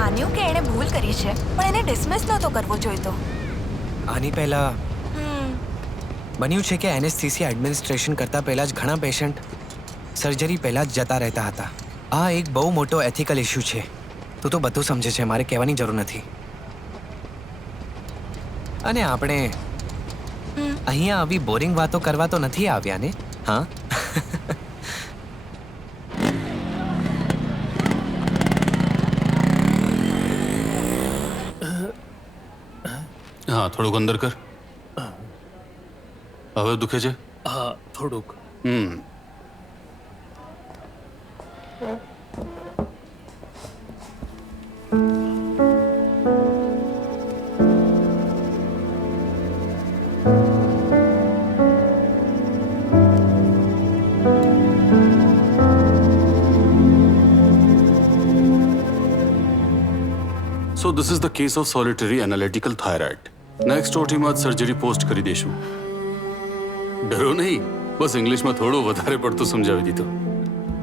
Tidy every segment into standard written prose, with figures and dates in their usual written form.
માન્યું કે એણે ભૂલ કરી છે, પણ એને ડિસમિસ નહોતો કરવો જોઈતો. આની પહેલા બન્યું છે કે એનેસ્થેસિયા એડમિનિસ્ટ્રેશન કરતા પહેલા જ ઘણા પેશન્ટ સર્જરી પહેલા જ જતા રહેતા હતા. આ એક બહુ મોટો એથિકલ ઇશ્યુ છે. તું તો બધું સમજે છે, મારે કહેવાની જરૂર નથી. અને આપણે અહીંયા આવી બોરિંગ વાતો કરવા તો નથી આવ્યા ને? હા. હા, થોડુંક અંદર કર. હવે દુખે છે? હા, થોડુંક. So this is the case of solitary analytical thyroid. Next ઓટીમાં જ સર્જરી પોસ્ટ કરી દેશું. ડરો નહીં, બસ ઇંગ્લિશમાં થોડું વધારે પડતું સમજાવી દીધું.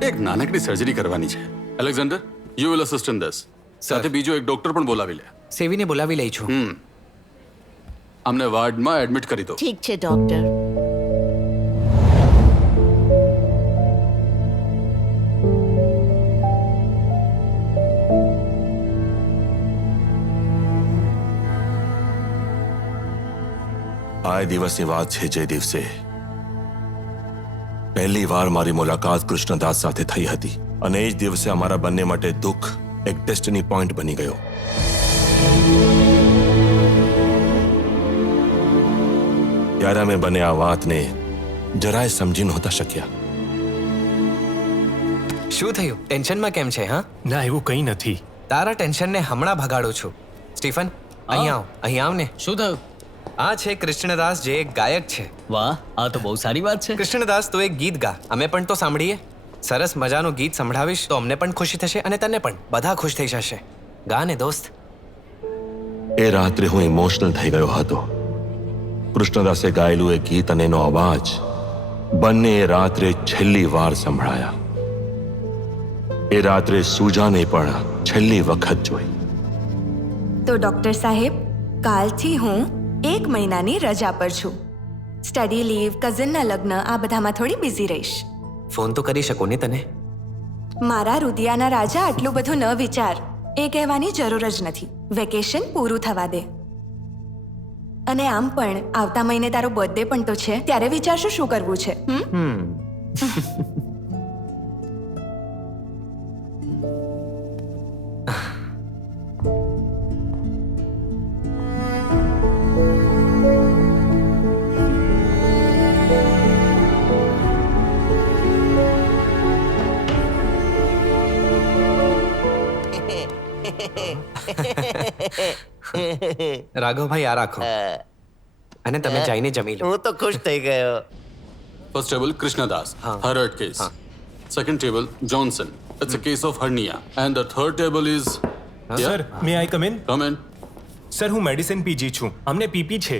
એક નાનકડી સર્જરી કરવાની છે. Alexander, you will assist in this. સાથે બીજો એક ડોક્ટર પણ બોલાવી લે. સેવીને બોલાવી લઈ છું. અમને વાર્ડમાં એડમિટ કરી દો. ઠીક છે ડોક્ટર. આ દિવસની વાત છે જે દિવસે પહેલી વાર મારી મુલાકાત કૃષ્ણદાસ સાથે થઈ હતી, અને એ જ દિવસે અમારા બંને માટે દુઃખ એક ડેસ્ટિની પોઈન્ટ બની ગયો. ત્યારે અમે બંને આ વાતને જરાય સમજી નહોતા શક્યા. શું થયું? ટેન્શનમાં કેમ છે? હા, ના, એવું કંઈ નથી. તારા ટેન્શનને હમણાં ભગાડું છું. સ્ટીફન, અહીંયા આવ. અહીંયા આવ ને. શું થયું? આ છે કૃષ્ણદાસ, જે એક ગાયક છે. વાહ, આ તો બહુ સારી વાત છે. કૃષ્ણદાસ, તું એક ગીત ગા, અમે પણ તો સાંભળીએ. સરસ મજાનું ગીત સંભળાવીશ તો અમને પણ ખુશી થશે અને તને પણ. બધા ખુશ થઈ જશે. ગા ને દોસ્ત. એ રાત્રે હું ઇમોશનલ થઈ ગયો હતો. કૃષ્ણદાસે ગાયેલું એ ગીત અને એનો અવાજ બંને એ રાત્રે છેલ્લી વાર સંભળાયા. એ રાત્રે સુજાને પણ છેલ્લી વખત જોઈ. તો ડોક્ટર સાહેબ, કાલથી હું 1 મહિનાની રજા પર છું. સ્ટડી લીવ, કઝિનના લગ્ન, આ બધામાં થોડી બિઝી રહીશ. ફોન તો કરી શકો ને તને. મારા રુદિયાના રાજા, આટલું બધું ન વિચાર. એ કહેવાની જરૂર જ નથી. વેકેશન પૂરું થવા દે. અને આમ પણ આવતા મહિને તારો બર્થડે પણ તો છે, ત્યારે વિચારશું શું કરવું છે. રાઘવભાઈ, આ રાખો અને તમે જઈને જમી લો. હું તો ખુશ થઈ ગયો. First table Krishnadas, thyroid case. Second table Johnson, it's a case of hernia. And the third table is sir, may I come in? come in. Sir, હું મેડિસિન પીજી છું. અમને પીપી છે.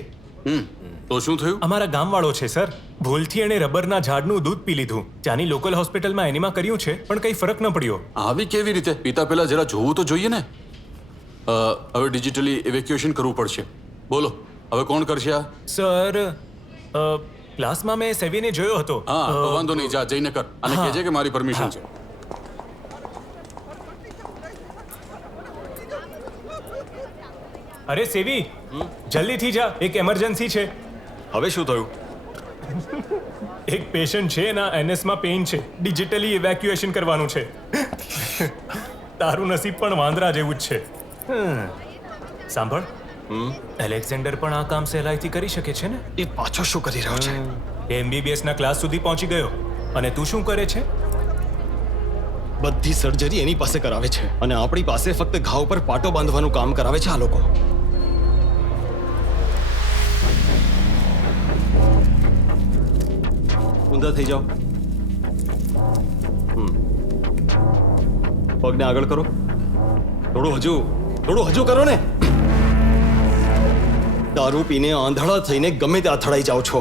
તો શું થયું? અમારા ગામવાળો છે સર. ભૂલથી એણે રબરના ઝાડનું દૂધ પી લીધું. ત્યાંની લોકલ હોસ્પિટલમાં એનીમાં કર્યું છે, પણ કંઈ ફરક ન પડ્યો. આવી કેવી રીતે? પિતા પહેલા જરા જોવું તો જોઈએ ને. હવે ડિજિટલી ઇવેક્યુએશન કરવું પડશે. બોલો, હવે કોણ કરશે આ? સર, ક્લાસમાં મેં સેવીને જોયો હતો. હા, તો વાંધો નહીં, જા જઈને કર અને કહેજે કે મારી પરમિશન છે. અરે સેવી, જલ્દીથી જા, એક એમરજન્સી છે. હવે શું થયું? એક પેશન્ટ છે, એના એનએસમાં પેઇન છે. ડિજિટલી ઇવેક્યુએશન કરવાનું છે. તારું નસીબ પણ વાંદરા જેવું જ છે. સાંભળ, એલેક્ઝાન્ડર પણ આ કામ સહેલાઈથી કરી શકે છે ને? એ પાછો શું કરી રહ્યો છે? એમબીબીએસ ના ક્લાસ સુધી પહોંચી ગયો. અને તું શું કરે છે? બધી સર્જરી એની પાસે કરાવે છે અને આપણી પાસે ફક્ત ઘાવ પર પાટો બાંધવાનું કામ કરાવે છે આ લોકો. ઊંધા થઈ જાઓ. પગને આગળ કરો. થોડું હજુ કરો ને. દારૂ પીને આંધળા થઈને ગમે ત્યાં અથડાઈ જાઓ છો.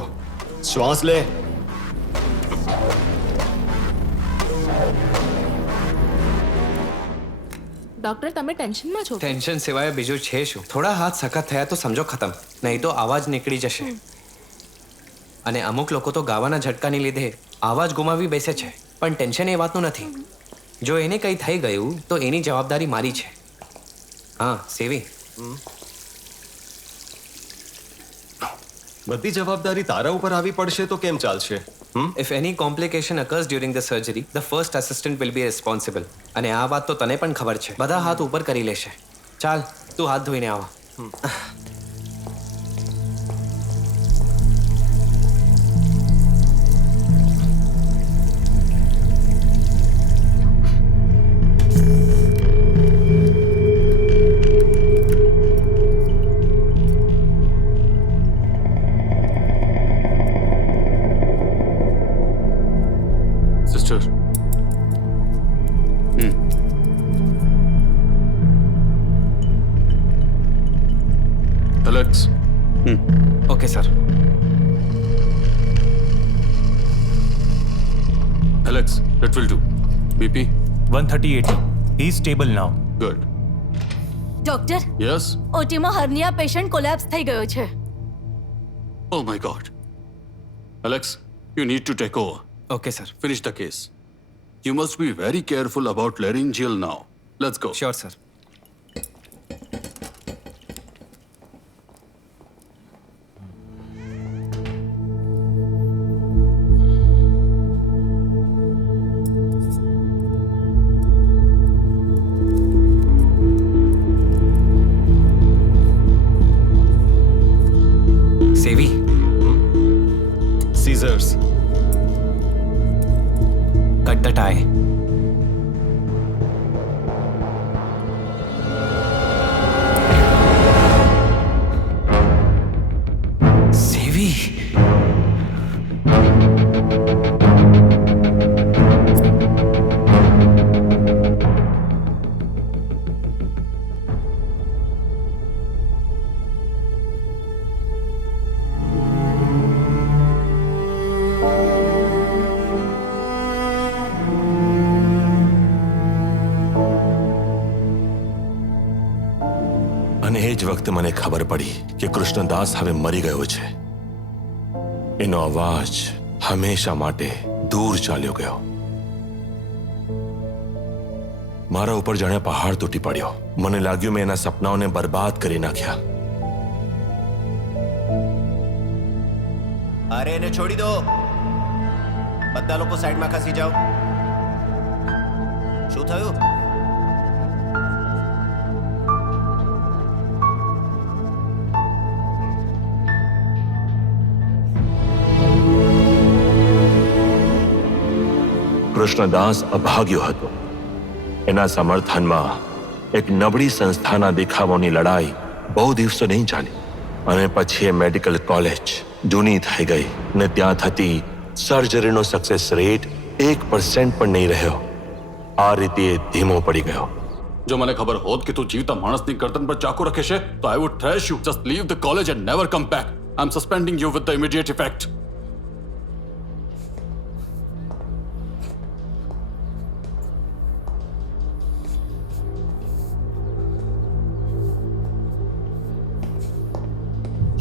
શ્વાસ લે. ડોક્ટર તમે ટેન્શનમાં છો ટેન્શન સિવાય બીજું છે શું? થોડા હાથ સખત થયા તો સમજો ખતમ, નહીં તો આવાજ નીકળી જશે. અને અમુક લોકો તો ગાવાના ઝટકાની લીધે આવાજ ગુમાવી બેસે છે. પણ ટેન્શન એ વાતનું નથી. જો એને કંઈ થઈ ગયું તો એની જવાબદારી મારી છે. હા સેવી, બધી જવાબદારી તારા ઉપર આવી પડશે તો કેમ ચાલશે? if any complication occurs during the surgery, the first assistant will be responsible. અને આ વાત તો તને પણ ખબર છે. બધા હાથ ઉપર કરી લેશે. ચાલ તું હાથ ધોઈને આવ. Sister Alex okay sir. Alex that will do. BP 130/80. He is stable now. good. Doctor Yes. ઓટીમાં હર્નિયા પેશન્ટ કોલેપ્સ થઈ ગયો છે. Oh my god. Alex, you need to take over. Okay sir. Finish the case. You must be very careful about laryngeal now. Let's go. Sure sir. સેવી, scissors. Cut the tie. સેવી, અને એ જ વખતે મને ખબર પડી કે કૃષ્ણદાસ હવે મરી ગયો છે. એનો અવાજ હંમેશા માટે દૂર ચાલ્યો ગયો. મારા ઉપર જાણે પહાડ તૂટી પડ્યો. મને લાગ્યું મેં એના સપનાઓને બરબાદ કરી નાખ્યા. અરે એને છોડી દો. બધા લોકો સાઈડમાં ખસી જાઓ. શું થયું? કૃષ્ણદાસ અભાગ્યો હતો. એના સમર્થનમાં એક નબળી સંસ્થાના દેખાવોની લડાઈ બહુ દિવસો નહીં ચાલી. અને પછી એ મેડિકલ કોલેજ જૂની થઈ ગઈ ને ત્યાં થતી સર્જરીનો સક્સેસ રેટ 1% પણ નહીં રહ્યો. આ રીતે એ ધીમો પડી ગયો. જો મને ખબર હોત કે તું જીવતા માણસની ગરદન પર ચાકુ રાખે છે તો I would thrash you. Just leave the college and never come back. I'm suspending you with the immediate effect.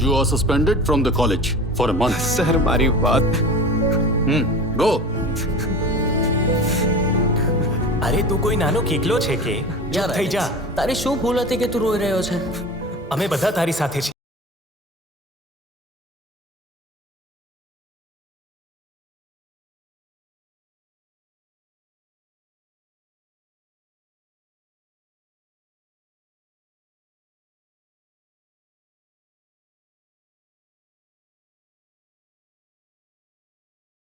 You are suspended from the college for a month. Sir મારી વાત. Go. અરે તું કોઈ નાનો કેકલો છે કે? ચૂપ થઈ જા. તારી શું ભૂલ હતી કે તું રોઈ રહ્યો છે? અમે બધા તારી સાથે છીએ.